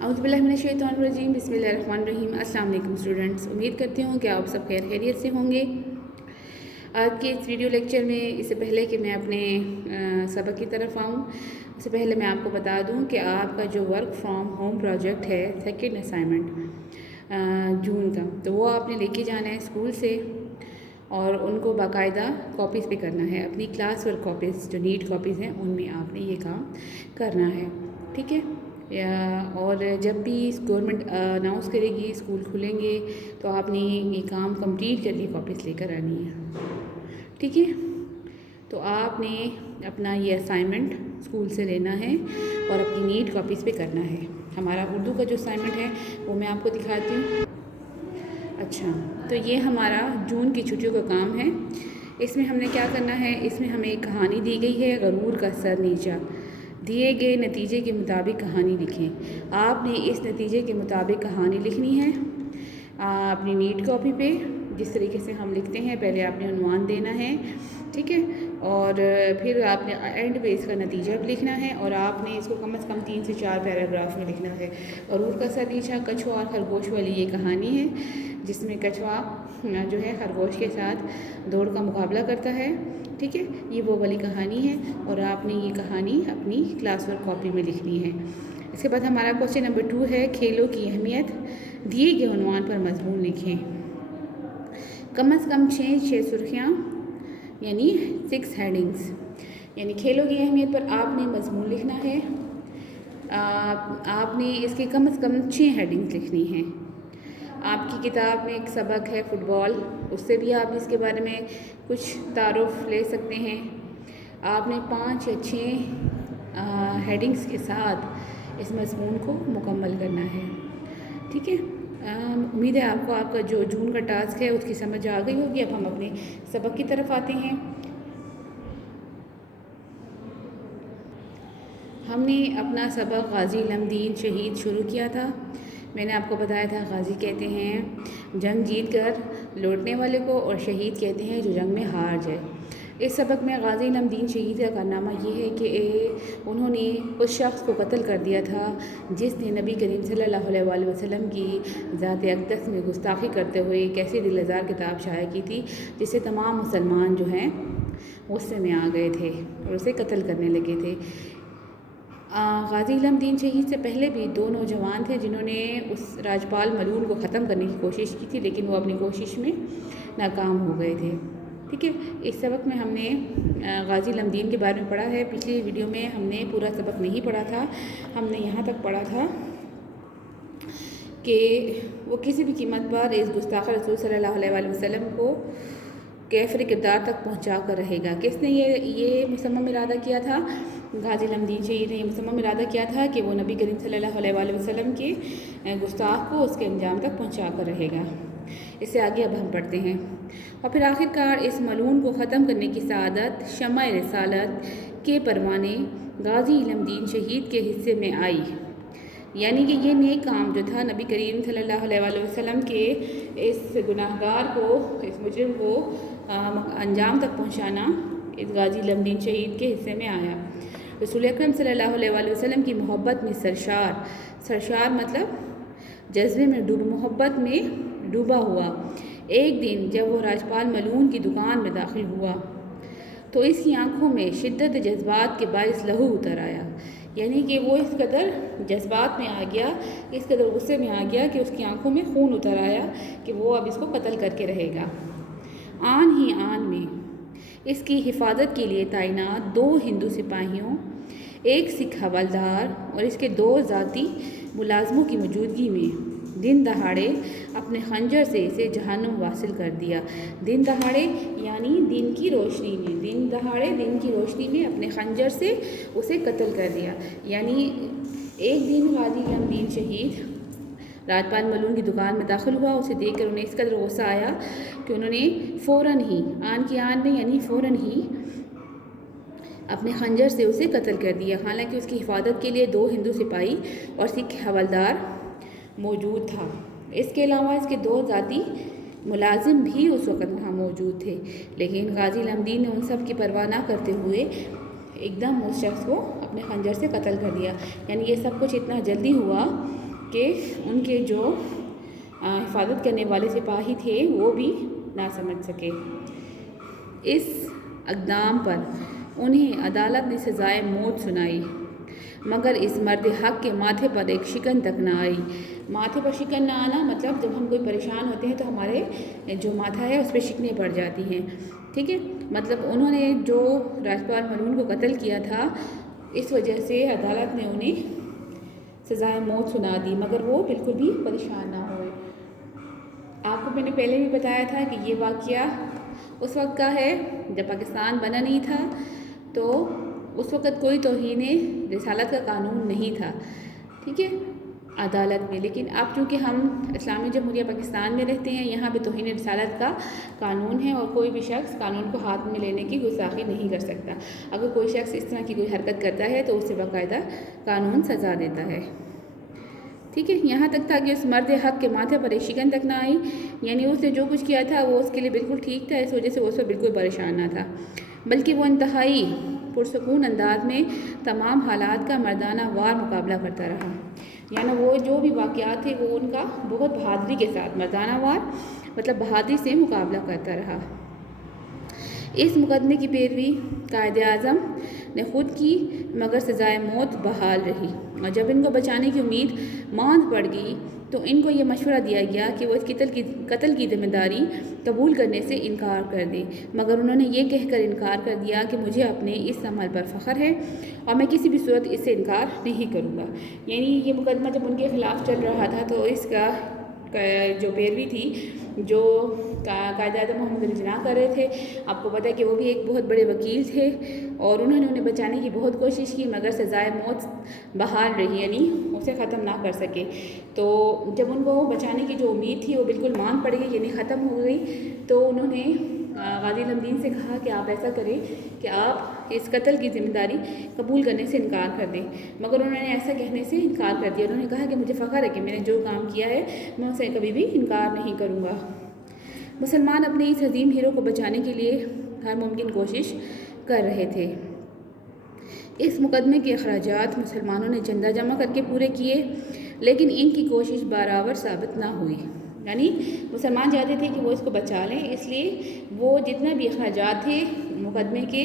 औज़ुबिल्लाहिमिनश्शैतानिर्रजीम बिस्मिल्लाहिर्रहमानिर्रहीम। अस्सलाम वालेकुम स्टूडेंट्स, उम्मीद करती हूँ कि आप सब खैरियत से होंगे। आज के इस वीडियो लेक्चर में इससे पहले कि मैं अपने सबक की तरफ आऊँ, उससे पहले मैं आपको बता दूँ कि आपका जो वर्क फ्रॉम होम प्रोजेक्ट है, सेकंड असाइनमेंट जून का, तो वो आपने लेके जाना है स्कूल से और उनको बाकायदा कॉपीज़ पे करना है। अपनी क्लास वर्क कॉपीज़ जो नीट कॉपीज़ हैं उनमें आपने ये काम करना है, ठीक है। और जब भी गवर्नमेंट अनाउंस करेगी स्कूल खुलेंगे तो आपने ये काम कंप्लीट करके कॉपीज़ लेकर आनी है, ठीक है। तो आपने अपना ये असाइनमेंट स्कूल से लेना है और अपनी नीट कॉपीज़ पे करना है। हमारा उर्दू का जो असाइनमेंट है वो मैं आपको दिखाती हूँ। अच्छा, तो ये हमारा जून की छुट्टियों का काम है। इसमें हमने क्या करना है, इसमें हमें एक कहानी दी गई है, गरूर का सर नीचा। दिए गए नतीजे के मुताबिक कहानी लिखें। आपने इस नतीजे के मुताबिक कहानी लिखनी है अपनी नीट कॉपी पे। जिस तरीके से हम लिखते हैं, पहले आपने उन्वान देना है, ठीक है, और फिर आपने एंड पे इसका नतीजा भी लिखना है और आपने इसको कम से कम 3 से 4 पैराग्राफ में लिखना है। गरूर का सर नीचा, कछुआ और खरगोश वाली ये कहानी है, जिसमें कछुआ जो है खरगोश के साथ दौड़ का मुकाबला करता है, ठीक है। ये वो वाली कहानी है और आपने ये कहानी अपनी क्लास वर्क कॉपी में लिखनी है। इसके बाद हमारा क्वेश्चन नंबर 2 है, खेलों की अहमियत। दिए गए उन्वान पर मजमून लिखें। कम से कम 6 सुर्खियाँ यानी 6 हेडिंग्स, यानी खेलों की अहमियत पर आपने मजमून लिखना है। आपने इसके कम से कम 6 हेडिंग्स लिखनी हैं। आपकी किताब में एक सबक है फुटबॉल, उससे भी आप इसके बारे में कुछ तारुफ ले सकते हैं। आपने 5 या 6 हेडिंग्स के साथ इस मज़मून को मुकम्मल करना है, ठीक है। उम्मीद है आपको आपका जो जून का टास्क है उसकी समझ आ गई होगी। अब हम अपने सबक की तरफ आते हैं। हमने अपना सबक गाज़ी इल्म-दीन शहीद शुरू किया था। मैंने आपको बताया था गाज़ी कहते हैं जंग जीत कर लौटने वाले को और शहीद कहते हैं जो जंग में हार जाए। इस सबक में गाज़ी इल्म-दीन शहीद का कारनामा ये है कि उन्होंने उस शख्स को कत्ल कर दिया था जिसने नबी करीम सल्लल्लाहु अलैहि वसल्लम की ज़ात अक़दस में गुस्ताखी करते हुए एक ऐसी दिल-आज़ार किताब शाया की थी जिससे तमाम मुसलमान जो हैं गुस्से में आ गए थे और उसे कत्ल करने लगे थे। गाज़ी इल्म-दीन शहीद से पहले भी 2 नौजवान थे जिन्होंने उस राजपाल मलून को ख़त्म करने की कोशिश की थी, लेकिन वो अपनी कोशिश में नाकाम हो गए थे, ठीक है। इस सबक में हमने गाज़ी इल्म-दीन के बारे में पढ़ा है। पिछली वीडियो में हमने पूरा सबक नहीं पढ़ा था, हमने यहाँ तक पढ़ा था कि वो किसी भी कीमत पर इस गुस्ताख़ रसूल सल्लल्लाहु अलैहि वसल्लम को कैफ़र किरदार तक पहुँचा कर रहेगा। किसने ये मुसम्मम इरादा किया था? गाज़ी इल्म-दीन शहीद ने ये मुसम्मम इरादा किया था कि वो नबी करीम सल्लल्लाहु अलैहि वसल्लम के गुस्ताख को उसके अंजाम तक पहुँचा कर रहेगा। इससे आगे अब हम पढ़ते हैं। और फिर आखिरकार इस मलून को ख़त्म करने की सआदत शम्अ रिसालत के परवाने गाज़ी इल्म-दीन शहीद के हिस्से में आई, यानी कि ये नेक काम जो था नबी करीम सल्लल्लाहु अलैहि वसल्लम के इस गुनाहगार को, इस मुजरिम को अंजाम तक पहुँचाना इस गाज़ी इल्म-दीन शहीद के हिस्से में आया। रसूल अकरम सल्लल्लाहु अलैहि वसल्लम की मोहब्बत में सरशार मतलब जज्बे में मोहब्बत में डूबा हुआ एक दिन जब वो राजपाल मलून की दुकान में दाखिल हुआ तो इसकी आंखों में शिद्दत जज्बात के बाइस लहू उतर आया, यानी कि वो इस कदर जज्बात में आ गया, इस कदर गुस्से में आ गया कि उसकी आंखों में खून उतर आया कि वो अब इसको कत्ल करके रहेगा। आन ही आन में इसकी हिफाजत के लिए तैनात 2 हिंदू सिपाहियों, 1 सिख हवलदार और इसके 2 ज़ाती मुलाजमों की मौजूदगी में दिन दहाड़े अपने खंजर से इसे जहन्नुम वासिल कर दिया। दिन दहाड़े यानी दिन की रोशनी में, दिन दहाड़े दिन की रोशनी में अपने खंजर से उसे कत्ल कर दिया। यानी एक दिन गाज़ी इल्म-दीन शहीद राजपाल मलून की दुकान में दाखिल हुआ, उसे देखकर उन्हें इस कदर गुस्सा आया कि उन्होंने फ़ौरन ही आन की आन में यानी फ़ौरन ही अपने खंजर से उसे कत्ल कर दिया। हालांकि उसकी हिफाजत के लिए 2 हिंदू सिपाही और सिख हवलदार मौजूद था। इसके अलावा इसके 2 ज़ाती मुलाजिम भी उस वक़्त वहाँ मौजूद थे, लेकिन गाज़ी इल्म-दीन ने उन सब की परवाह ना करते हुए एकदम उस शख्स को अपने खंजर से कत्ल कर दिया। यानी ये सब कुछ इतना जल्दी हुआ کہ ان کے جو حفاظت کرنے والے سپاہی تھے وہ بھی نہ سمجھ سکے۔ اس اقدام پر انہیں عدالت نے سزائے موت سنائی، مگر اس مرد حق کے ماتھے پر ایک شکن تک نہ آئی۔ ماتھے پر شکن نہ آنا مطلب جب ہم کوئی پریشان ہوتے ہیں تو ہمارے جو ماتھا ہے اس پہ شکنیں پڑ جاتی ہیں، ٹھیک ہے۔ مطلب انہوں نے جو راجپال ملون کو قتل کیا تھا اس وجہ سے عدالت نے انہیں سزائے موت سنا دی، مگر وہ بالکل بھی پریشان نہ ہوئے۔ آپ کو میں نے پہلے بھی بتایا تھا کہ یہ واقعہ اس وقت کا ہے جب پاکستان بنا نہیں تھا، تو اس وقت کوئی توہین رسالت کا قانون نہیں تھا، ٹھیک ہے، عدالت میں۔ لیکن اب چونکہ ہم اسلامی جمہوریہ پاکستان میں رہتے ہیں، یہاں پہ توہین رسالت کا قانون ہے اور کوئی بھی شخص قانون کو ہاتھ میں لینے کی گستاخی نہیں کر سکتا۔ اگر کوئی شخص اس طرح کی کوئی حرکت کرتا ہے تو اسے باقاعدہ قانون سزا دیتا ہے، ٹھیک ہے۔ یہاں تک تھا کہ اس مرد حق کے ماتھے پر ایک شکن تک نہ آئی، یعنی اس نے جو کچھ کیا تھا وہ اس کے لیے بالکل ٹھیک تھا، اس وجہ سے وہ اس پر بالکل پریشان نہ تھا، بلکہ وہ انتہائی پرسکون انداز میں تمام حالات کا مردانہ وار مقابلہ کرتا رہا۔ یعنی وہ جو بھی واقعات تھے وہ ان کا بہت بہادری کے ساتھ مردانہ وار مطلب بہادری سے مقابلہ کرتا رہا۔ اس مقدمے کی پیروی قائد اعظم نے خود کی، مگر سزائے موت بحال رہی، اور جب ان کو بچانے کی امید ماند پڑ گئی تو ان کو یہ مشورہ دیا گیا کہ وہ اس قتل کی ذمہ داری قبول کرنے سے انکار کر دیں، مگر انہوں نے یہ کہہ کر انکار کر دیا کہ مجھے اپنے اس عمل پر فخر ہے اور میں کسی بھی صورت اس سے انکار نہیں کروں گا۔ یعنی یہ مقدمہ جب ان کے خلاف چل رہا تھا تو اس کا جو پیروی تھی جو قائد اعظم محمد علی جناح کر رہے تھے، آپ کو پتہ ہے کہ وہ بھی ایک بہت بڑے وکیل تھے اور انہوں نے انہیں بچانے کی بہت کوشش کی، مگر سزائے موت بحال رہی، یعنی اسے ختم نہ کر سکے۔ تو جب ان کو بچانے کی جو امید تھی وہ بالکل مان پڑ گئی، یعنی ختم ہو گئی، تو انہوں نے غازی لمدین سے کہا کہ آپ ایسا کریں کہ آپ اس قتل کی ذمہ داری قبول کرنے سے انکار کر دیں، مگر انہوں نے ایسا کہنے سے انکار کر دیا۔ انہوں نے کہا کہ مجھے فخر ہے کہ میں نے جو کام کیا ہے میں اسے کبھی بھی انکار نہیں کروں گا۔ مسلمان اپنے اس عظیم ہیرو کو بچانے کے لیے ہر ممکن کوشش کر رہے تھے۔ اس مقدمے کے اخراجات مسلمانوں نے چندہ جمع کر کے پورے کیے، لیکن ان کی کوشش برابر ثابت نہ ہوئی۔ یعنی مسلمان چاہتے تھے کہ وہ اس کو بچا لیں، اس لیے وہ جتنا بھی اخراجات تھے مقدمے کے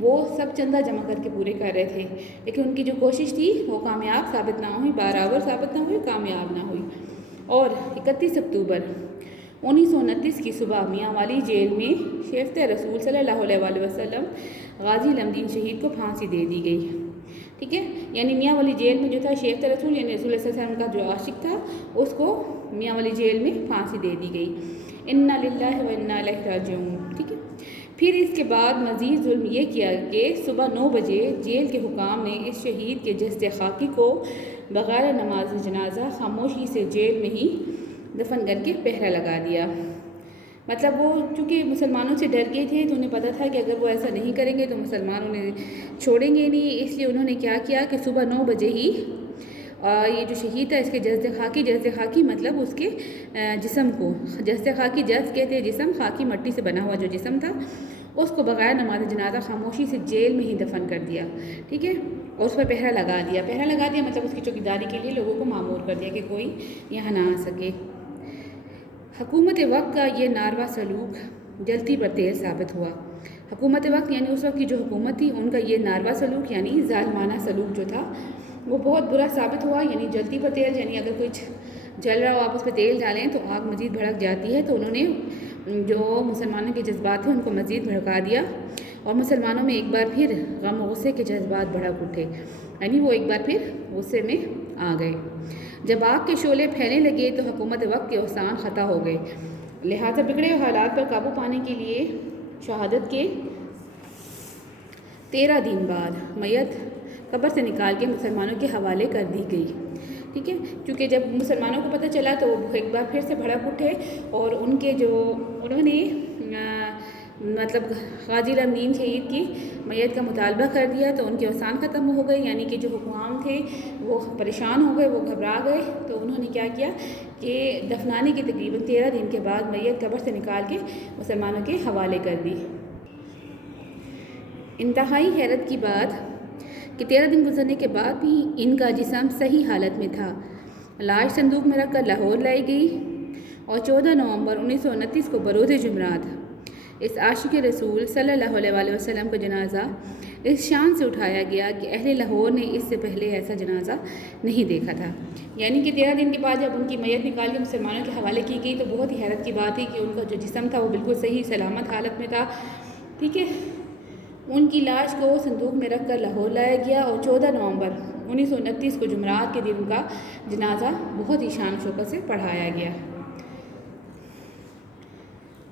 وہ سب چندہ جمع کر کے پورے کر رہے تھے، لیکن ان کی جو کوشش تھی وہ کامیاب ثابت نہ ہوئی، برابر ثابت نہ ہوئی، کامیاب نہ ہوئی۔ اور 31 اکتوبر 1929 کی صبح میاں والی جیل میں شیفت رسول صلی اللہ علیہ وآلہ وسلم غازی لمدین شہید کو پھانسی دے دی گئی، ٹھیک ہے۔ یعنی میاں والی جیل میں جو تھا شیفت رسول یعنی رسول صلی اللہ علیہ وسلم کا جو عاشق تھا اس کو میاں والی جیل میں پھانسی دے دی گئی۔ انا للہ و انا الیہ راجعون، ٹھیک ہے۔ پھر اس کے بعد مزید ظلم یہ کیا کہ صبح 9 بجے جیل کے حکام نے اس شہید کے جسد خاکی کو بغیر نماز جنازہ خاموشی سے جیل میں ہی دفن کر کے پہرا لگا دیا۔ مطلب وہ چونکہ مسلمانوں سے ڈر گئے تھے تو انہیں پتہ تھا کہ اگر وہ ایسا نہیں کریں گے تو مسلمان انہیں چھوڑیں گے نہیں، اس لیے انہوں نے کیا کیا کہ صبح 9 بجے ہی یہ جو شہید تھا اس کے جسد خاکی مطلب اس کے جسم کو، جسد خاکی جسد کہتے ہیں جسم، خاکی مٹی سے بنا ہوا جو جسم تھا اس کو بغیر نماز جنازہ خاموشی سے جیل میں ہی دفن کر دیا، ٹھیک ہے، اور اس پر پہرا لگا دیا مطلب اس کی چوکیداری کے لیے لوگوں کو مامور کر دیا کہ کوئی یہاں نہ آ سکے۔ حکومت وقت کا یہ ناروا سلوک جلتی پر تیل ثابت ہوا۔ حکومت وقت یعنی اس وقت کی جو حکومت تھی ان کا یہ ناروا سلوک یعنی ظالمانہ سلوک جو تھا وہ بہت برا ثابت ہوا۔ یعنی جلتی پر تیل یعنی اگر کچھ جل رہا ہو آپ اس پہ تیل ڈالیں تو آگ مزید بھڑک جاتی ہے، تو انہوں نے جو مسلمانوں کے جذبات تھے ان کو مزید بھڑکا دیا اور مسلمانوں میں ایک بار پھر غم و غصے کے جذبات بھڑک اٹھے، یعنی وہ ایک بار پھر غصے میں آ گئے۔ جب آگ کے شعلے پھیلنے لگے تو حکومت وقت کے اوسان خطا ہو گئے، لہٰذا بگڑے حالات پر قابو پانے کے لیے شہادت کے 13 دن بعد میت قبر سے نکال کے مسلمانوں کے حوالے کر دی گئی، ٹھیک ہے۔ کیونکہ جب مسلمانوں کو پتہ چلا تو وہ ایک بار پھر سے بھڑک اٹھے اور انہوں نے مطلب غازی لمدین شہید کی میت کا مطالبہ کر دیا، تو ان کے اوسان ختم ہو گئے، یعنی کہ جو حکام تھے وہ پریشان ہو گئے، وہ گھبرا گئے، تو انہوں نے کیا کیا کہ دفنانے کے تقریباً 13 دن کے بعد میت قبر سے نکال کے مسلمانوں کے حوالے کر دی۔ انتہائی حیرت کی بات کہ 13 دن گزرنے کے بعد بھی ان کا جسم صحیح حالت میں تھا، लाश संदूक में रख कर लाहौर लाई गई और 14 नवंबर 1929 को बरोज़ जुमरात इस आशिक रसूल सल्लल्लाहु अलैहि वसल्लम का जनाज़ा इस शान से उठाया गया कि अहले लाहौर ने इससे पहले ऐसा जनाज़ा नहीं देखा था। यानी कि 13 दिन के बाद जब उनकी मैयत निकाल के मुसलमानों के हवाले की गई तो बहुत ही हैरत की बात है कि उनका जो जिस्म था वो बिल्कुल सही सलामत हालत में था। ठीक है, उनकी लाश को संदूक में रख कर लाहौर लाया गया और 14 नवंबर 1929 को जुमरात के दिन उनका जनाज़ा बहुत ही शान शौकत से पढ़ाया गया,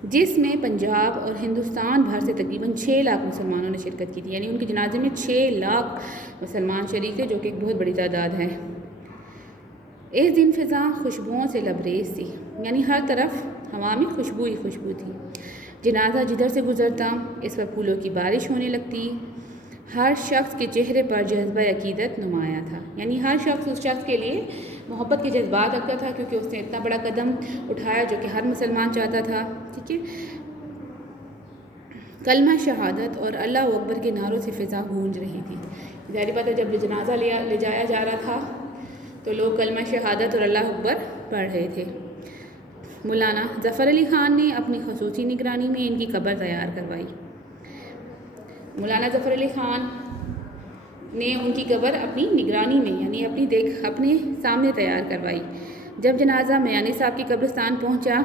जिसमें पंजाब और हिंदुस्तान भर से तकरीबन 6 लाख मुसलमानों ने शिरकत की थी। यानी उनके जनाजे में 6 लाख मुसलमान शरीक थे, जो कि एक बहुत बड़ी तादाद है। इस दिन फ़िज़ा खुशबुओं से लबरेज थी, यानी हर तरफ हवा में खुशबू ही खुशबू थी। जनाजा जिधर से गुज़रता इस पर फूलों की बारिश होने लगती। हर शख्स के चेहरे पर जज्बा अकीदत नुमाया था, यानी हर शख्स उस शख्स के लिए मोहब्बत के जज्बात रखता था, क्योंकि उसने इतना बड़ा कदम उठाया जो कि हर मुसलमान चाहता था। ठीक है, कलमा शहादत और अल्लाह अकबर के नारों से फ़िज़ा गूंज रही थी। ज़ाहिर बात है, जब जनाजा ले जाया जा रहा था तो लोग कलमा शहादत और अल्लाह अकबर पढ़ रहे थे। मौलाना ज़फ़र अली ख़ान ने अपनी ख़ुसूसी निगरानी में इनकी कब्र तैयार करवाई। मौलाना ज़फ़र अली ख़ान ने उनकी कब्र अपनी निगरानी में, यानी अपने सामने तैयार करवाई। जब जनाजा मयानी साहब की कब्रिस्तान पहुंचा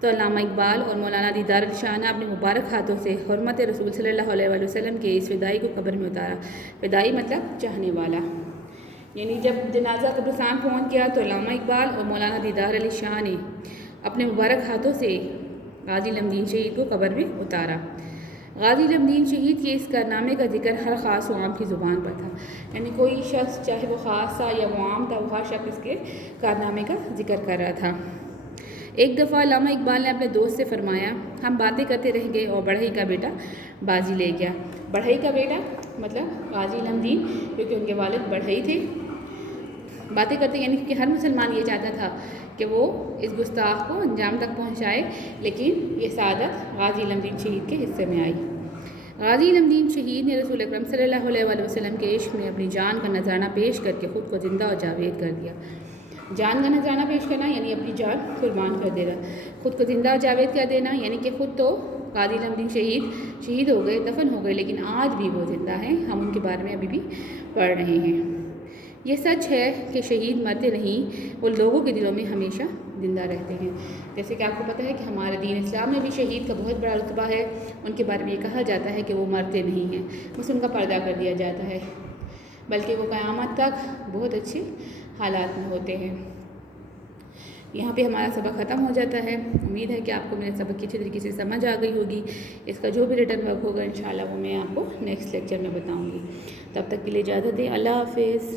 तो अल्लामा इकबाल और मौलाना दीदार अली शाह ने अपने मुबारक हाथों से हुर्मत रसूल सल्लल्लाहु अलैहि वसल्लम के इस फ़िदाई को कब्र में उतारा। फ़िदाई मतलब चाहने वाला। यानी जब जनाजा कब्रिस्तान पहुंच गया तो अल्लामा इकबाल और मौलाना दीदार अली शाह ने अपने मुबारक हाथों से गाज़ी लमदीन शहीद को कब्र में उतारा। गाज़ी लमदीन शहीद के इस कारनामे का जिक्र हर ख़ास व आम की ज़ुबान पर था, यानी कोई शख्स चाहे वो ख़ास था या वो आम था, वो हर शख्स इसके कारनामे का जिक्र कर रहा था। एक दफ़ा अल्लामा इकबाल ने अपने दोस्त से फरमाया, हम बातें करते रह गए और बढ़ई का बेटा बाजी ले गया। बढ़ई का बेटा मतलब गाज़ी लमदीन, क्योंकि उनके वालिद बढ़ई थे। बातें करते यानी कि हर मुसलमान ये चाहता था कि वो इस गुस्ताख को अंजाम तक पहुंचाए, लेकिन ये सादत गाज़ी लमदीन शहीद के हिस्से में आई। गाज़ी लमदीन शहीद ने रसूल अकरम सल्लल्लाहु अलैहि वसल्लम के इश्क में अपनी जान का नजराना पेश करके ख़ुद को ज़िंदा और जावेद कर दिया। जान का नजराना पेश करना यानी अपनी जान कुर्बान कर देना, ख़ुद को ज़िंदा और जावेद कर देना, यानी कि ख़ुद तो गाज़ी लमदीन शहीद हो गए, दफन हो गए, लेकिन आज भी वो ज़िंदा हैं, हम उनके बारे में अभी भी पढ़ रहे हैं। ये सच है कि शहीद मरते नहीं, वो लोगों के दिलों में हमेशा ज़िंदा रहते हैं। जैसे कि आपको पता है कि हमारे दीन इस्लाम में भी शहीद का बहुत बड़ा रुतबा है। उनके बारे में ये कहा जाता है कि वो मरते नहीं हैं, बस उनका पर्दा कर दिया जाता है, बल्कि वो क़यामत तक बहुत अच्छे हालात में होते हैं। यहाँ पे हमारा सबक ख़त्म हो जाता है। उम्मीद है कि आपको मेरे सबक की अच्छी तरीके से समझ आ गई होगी। इसका जो भी रिटर्न वर्क होगा इंशाल्लाह वो मैं आपको नेक्स्ट लेक्चर में बताऊँगी। तब तक के लिए इजाज़त दें। अल्लाह हाफ़िज़।